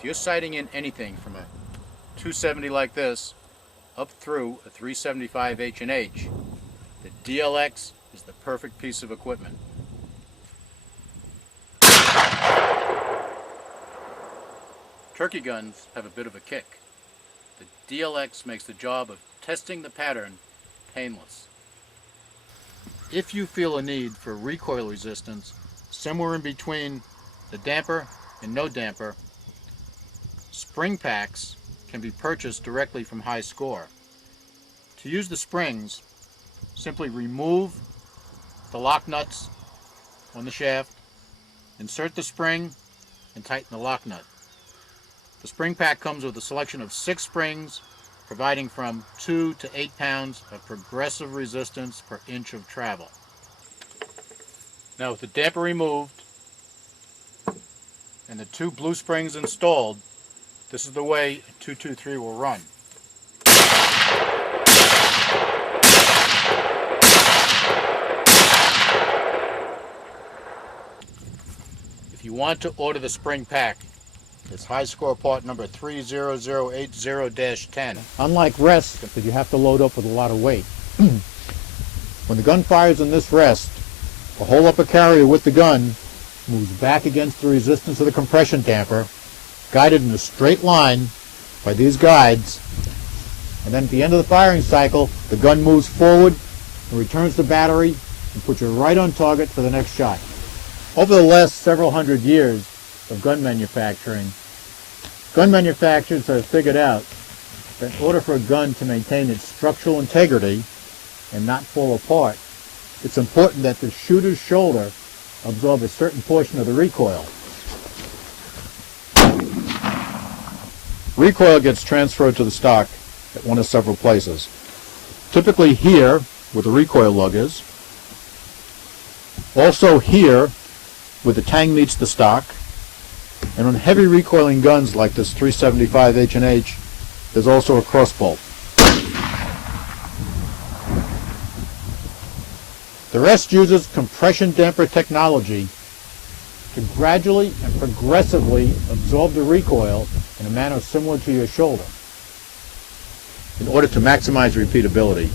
if you're sighting in anything from a 270 like this up through a 375 H&H, the DLX is the perfect piece of equipment. Turkey guns have a bit of a kick. The DLX makes the job of testing the pattern painless. If you feel a need for recoil resistance somewhere in between the damper and no damper, spring packs can be purchased directly from Hyskore. To use the springs, simply remove the lock nuts on the shaft, insert the spring, and tighten the lock nut. The spring pack comes with a selection of 6 springs, providing from 2 to 8 pounds of progressive resistance per inch of travel. Now with the damper removed and the 2 blue springs installed, this is the way a 223 will run. If you want to order the spring pack, it's Hyskore part number 30080-10. Unlike rest, that you have to load up with a lot of weight. When the gun fires in this rest, the whole upper carrier with the gun moves back against the resistance of the compression damper, guided in a straight line by these guides, and then at the end of the firing cycle, the gun moves forward and returns the battery and puts you right on target for the next shot. Over the last several hundred years of gun manufacturers have figured out that in order for a gun to maintain its structural integrity and not fall apart, it's important that the shooter's shoulder absorb a certain portion of the recoil. Recoil gets transferred to the stock at one of several places. Typically here, where the recoil lug is. Also here, where the tang meets the stock. And on heavy recoiling guns like this 375 H&H, there's also a cross bolt. The rest uses compression damper technology to gradually and progressively absorb the recoil in a manner similar to your shoulder. In order to maximize repeatability,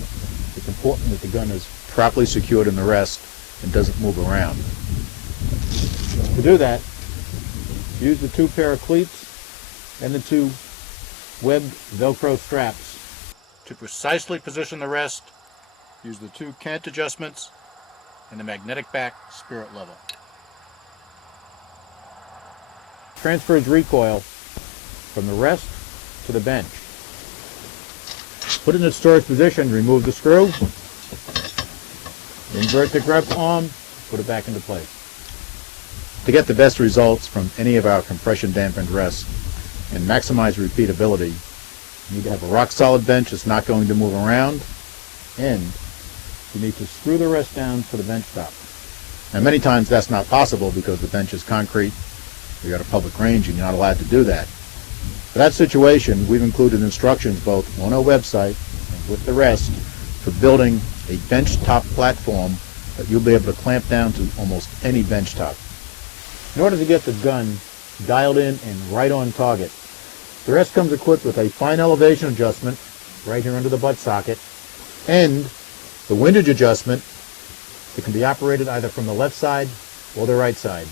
it's important that the gun is properly secured in the rest and doesn't move around. To do that, use the 2 pair of cleats and the 2 webbed Velcro straps. To precisely position the rest, use the 2 cant adjustments and the magnetic back spirit level. Transfers recoil from the rest to the bench. Put it in its storage position, remove the screw, invert the grip arm, put it back into place. To get the best results from any of our compression dampened rests and maximize repeatability, you need to have a rock solid bench that's not going to move around, and you need to screw the rest down to the bench top. Now many times that's not possible because the bench is concrete, you've got a public range and you're not allowed to do that. For that situation, we've included instructions both on our website and with the rest for building a bench top platform that you'll be able to clamp down to almost any bench top. In order to get the gun dialed in and right on target, the rest comes equipped with a fine elevation adjustment right here under the butt socket and the windage adjustment that can be operated either from the left side or the right side.